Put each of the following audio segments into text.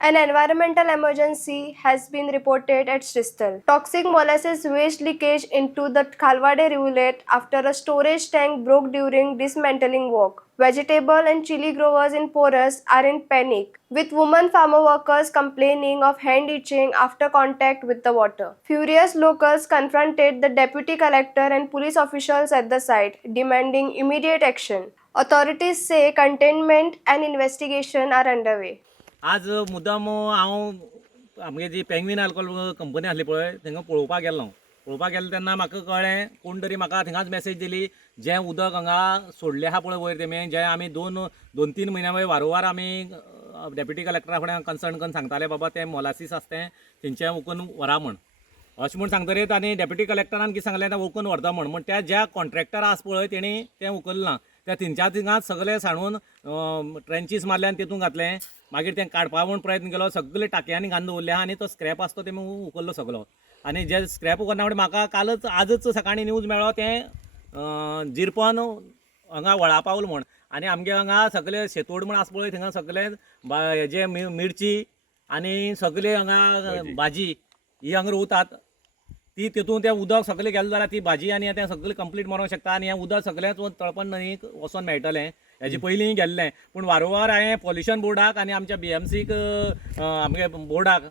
An environmental emergency has been reported at Sristal. Toxic molasses waste leakage into the Khalwade rivulet after a storage tank broke during dismantling work. Vegetable and chili growers in Porus are in panic, with women farmer workers complaining of hand itching after contact with the water. Furious locals confronted the deputy collector and police officials at the site, demanding immediate action. Authorities say containment and investigation are underway. आज मुद्दाम हांव आमगे जी penguin alcohol company आसली पळय थिंगा पळोवपाक गेलो तेन्ना म्हाका कळ्ळें कोण तरी म्हाका थिंगाच मॅसेज दिली जें उदक हांगा सोडलें आहा पळय वयर तेमी जें आमी दोन तीन म्हयन्या वयर वारंवार आमी डेप्युटी कलेक्टरा फुड्यान कन्सर्न करून सांगताले बाबा तें मोलासीस आसा तें तेंचें उखून व्हरा म्हण अशें म्हूण सांगतरीत आनी डेप्युटी कलेक्टरान कितें सांगलें तें उखून व्हरता म्हण त्या ज्या कॉन्ट्रॅक्टर आसा पळय तेणी तें उखलना त्या थिंगाच सगळें साणून ट्रेंचीस मारले आनी तितून घातलें मागीर तें काडपा म्हूण प्रयत्न केलो सगळे टाकयांनी घालून दवरले आहा आनी तो स्क्रॅप आसा तो तेमी उखल्लो सगळो आनी जे स्क्रॅप उखलना फुडें म्हाका आजच सकाळीं न्यूज मेळ्ळो तें जिरपन हांगा वळा पावल म्हण आनी आमगे हांगा सगळे शेतोड म्हण आसा पळय थिंगा सगळे हेजे मिरची आनी सगळे हांगा भाजी ही हांगा रोवतात ती तितून तें उदक सगळें गेलें जाल्यार ती भाजी आनी तें सगळें कंप्लीट मरोंक शकता आनी हें उदक सगळेंच तळपण न्हंयेक वचोन मेळटलें हेजे पयलीं गेल्लें पूण वारंवार हांवें पॉल्युशन बोर्डाक आनी आमच्या BMCक आमगे बोर्डाक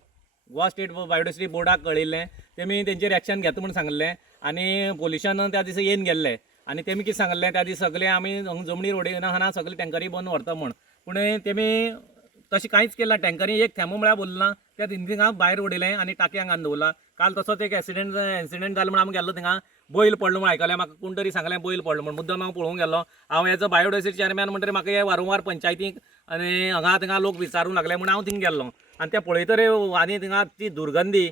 गोवा स्टेट बायोडायवर्सिटी बोर्डाक कळयल्लें तेमी तेंचेर एक्शन घेता म्हूण सांगलें आनी पॉल्युशन त्या दिसा येवन गेल्लें आनी तेमी कितें सांगलें त्या दीस सगळें आमी जमनी रोडयना सगळे टँकरी बंद व्हरता म्हूण पूण तेमी तशें कांयच केलें ना टँकरी एक थेंबो म्हळ्यार बोल्लो ना त्या थिंगा भायर उडयलें आनी टाकयांक घालून दवरला काल तसोच एक इन्सिडेंट जालो म्हण आमी गेल्लो थिंगा बैल पडलो म्हण आयकलें म्हाका कोण तरी सांगलें बैल पडलो म्हण मुद्दम हांव पळोवंक गेलो हांव एज अ बायोडायवर्सिटी चेअरमॅन म्हणटरी म्हाका हे वारंवार पंचायतीक आनी हांगा थिंगा लोक विचारूंक लागले म्हण हांव थिंगा गेल्लो आनी तें पळयतरी आनी थिंगा ती दुर्गंधी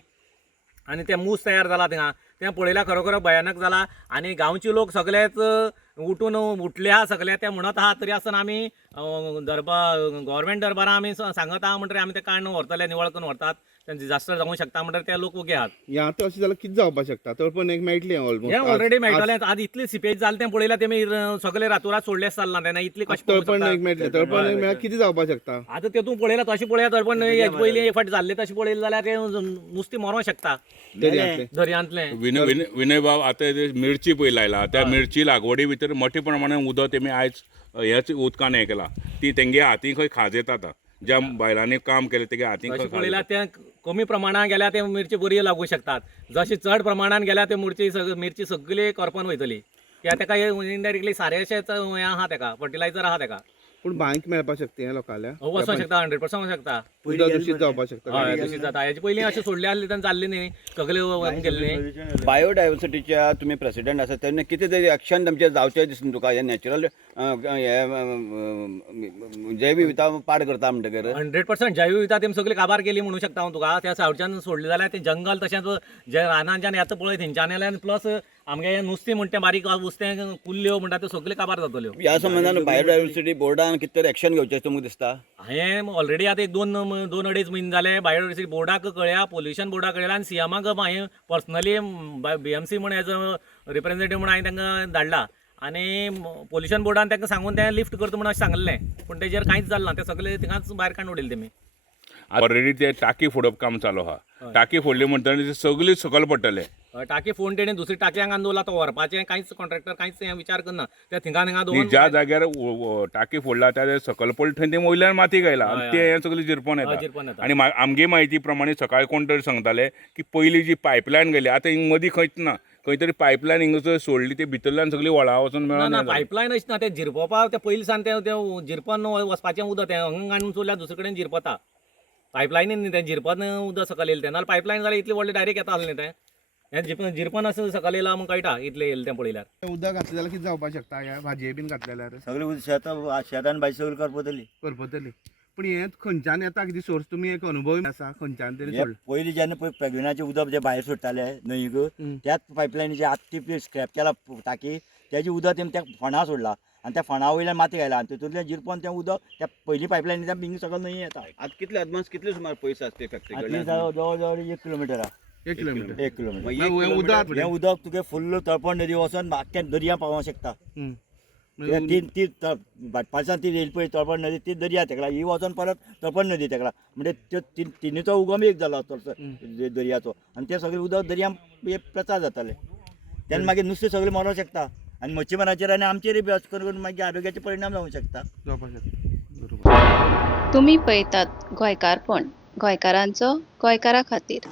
आनी तें मूस तयार जाला थिंगा तें पळयल्यार खरोखर भयानक जाला आनी गांवचे लोक सगळेच उठून उठले आहा सगळे ते म्हणत आहा तरी आसतना आमी गव्हर्मेंट दरबारां आमी सांगत आहा म्हणटरी आमी तें काडून व्हरतले निवळ करून व्हरतात तें डिजास्टर जावंक शकता म्हणटरी ते लोक उगे आहात हें आतां अशें जाल्यार कितें जावपाक शकता तळपण एक मेळटलें ऑलमोस्ट हें ऑलरेडी मेळटलें आज इतलें सिपेज जालें तें पळयल्यार तेमी सगळे रातोरात सोडलें चल्लां तेन्ना इतली कशें तळपण एक मेळटलें तळपण एक मेळ्यार कितें जावपाक शकता आतां तेतून पळयल्यार तशें पळयात तळपण हेजे पयलीं एक फावट जाल्लें तशें पळयलें जाल्यार तें नुस्तें मरोंक शकता दर्यांतलें विनय बाब आतां मिरची पळय लायला त्या मिरची लागवडी भितर मोठ्या प्रमाणात उदक तेमी आयज हेच उदकान हें केला ती तेंगे हाती खंय खाज येता आतां ज्या बायलांनी काम केलें तेगे हाती तशें पळयल्यार तें कमी प्रमाणान गेल्यार ते मिरची बरी लागू शकतात जशें चड प्रमाणान गेल्यार ते मिरची सगळी करपन वयतली कित्याक तेका इनडायरेक्टली सारेंशेंच हें आहा तेका फर्टिलायझर आहा तेका पूण बांयक मेळपाक शकता हें लोकांल्या वचूंक शकता 100% वचूंक शकता उदक दूशीत जावपाक शकता हय तशीच जाता हेजे पयलीं अशें सोडलें आसलें तेन्ना जाल्लें न्ही सगळे गेल्ले बायोडायवर्सिटीच्या तुम्ही प्रेसिडेंट आसा तेन्ना कितें तरी एक्शन तुमचें जावचें दिसता तुका हे नॅचरल जैविविधता पाड करता म्हणटकीर 100% जैवविविधता तेमी सगळी काबार केली म्हणूं शकता हांव तुका त्या सावडच्यान सोडलें जाल्यार तें जंगल तशेंच जे रानांच्यान येता पळय थंयच्यान प्लस आमगे नुस्तें म्हणटा तें बारीक नुस्तें कुल्ल्यो म्हणटा त्यो सगळ्यो काबार जातल्यो ह्या संबंधान बायोडायवर्सिटी बोर्डान कितें तरी एक्शन घेवचें तुमकां दिसता हांवें ऑलरेडी आतां एक दोन अडेच म्हयने जाले बायोडायवर्सिटी बोर्डाक कळया पॉल्युशन बोर्डाक कळयला आनी CMाक हांवें पर्सनली BMC म्हण एज अ रिप्रेझेंटेटिव्ह म्हण हांवें तांकां धाडला आनी पॉल्युशन बोर्डान तांकां सांगून तें लिफ्ट करता म्हण अशें सांगलें पूण तेजेर कांयच जालें ना तें सगळें थिंगाच भायर काडून उडयलें तेमी ऑलरेडी ते टाकी फोडप काम चालू आहा टाकी फोडली म्हणटकीर सगळी सकयल पडटले टाकी फोन तेणी दुसरी टाकयांक दवरला तो व्हरपाचें कांयच कॉन्ट्रॅक्टर कांयच विचार करना ते थिंगा दवरून ज्या जाग्यार टाकी फोडला त्या सकयल पडले थंय ते वयल्यान माती घायला आनी ते हें सगळें जिरपण येता आनी आमगे म्हायती प्रमाणे सकाळी कोण तरी सांगताले की पयलीं जी पायपलायन गेली आतां हिंग मदीं खंयच ना खंय तरी पायपलायन हिंग सोडली ती भितरल्यान सगळी व्हळा वचून मेळना पायपलायन अशें ना ते जिरपोवपाक ते पयलींसान तें जिरपन वचपाचें उदक तें हांगा घालून सोडल्यार दुसरे कडेन जिरपता पायपलायनीन न्ही तें जिरपन उदक सकयल येयलें तें नाल्यार पायपलायन जाल्यार इतलें व्हडलें डायरेक्ट येता न्ही तें हें जिरपन अशें सकयल येयलां म्हूण कळटा इतलें येयलें तें पळयल्यार उदक घातलें जाल्यार कितें जावपाक शकता ह्या भाजये बीन घातलेल्यार सगळें शेतान भाजी सगळी करपतली करपतली पूण हें खंयच्यान येता कितें सोर्स तुमी एक अनुभव आसा खंयच्यान तरी पयलीं जेन्ना पळय पेगविनाचें उदक जे भायर सोडटाले न्हंयक त्याच पायपलायनीचे आतां ती स्क्रॅप केला टाकी तेजें उदक तेमी त्या फोंडा सोडला आनी त्या फोंडा वयल्यान माती घायला आनी तितूंतल्यान जिरपन तें उदक त्या पयलीं पायपलायनीच्या बिंग सकयल न्हंय येता आतां कितले अदमास कितले सुमार पयस आसा ते फॅक्टरी आनी जवळ जवळ 1 किलोमिटर आहा 1 किलोमिटर 1 किलोमिटर हें उदक हें उदक तुगे फुल्ल तळपण नदी वचोन आख्या दर्या पावोंक शकता ती भाटपासान ती येयली पळय तळपण नदी ती दर्या तेकला ही वचोन परत तळपण नदी तेकला म्हणजे त्यो तिनीचो उगम एक जालो दर्याचो आनी ते सगळें उदक दर्या प्रचार जाताले तेन्ना मागीर नुस्तें सगळें मरोंक शकता आनी मच्छीमारांचेर आनी आमचेरय बी अशें करून मागीर आरोग्याचे परिणाम जावंक शकता. जावपाक शकता बरोबर. तुम्ही पळयतात गोंयकारपण गोंयकारांचो गोंयकारा खातीर.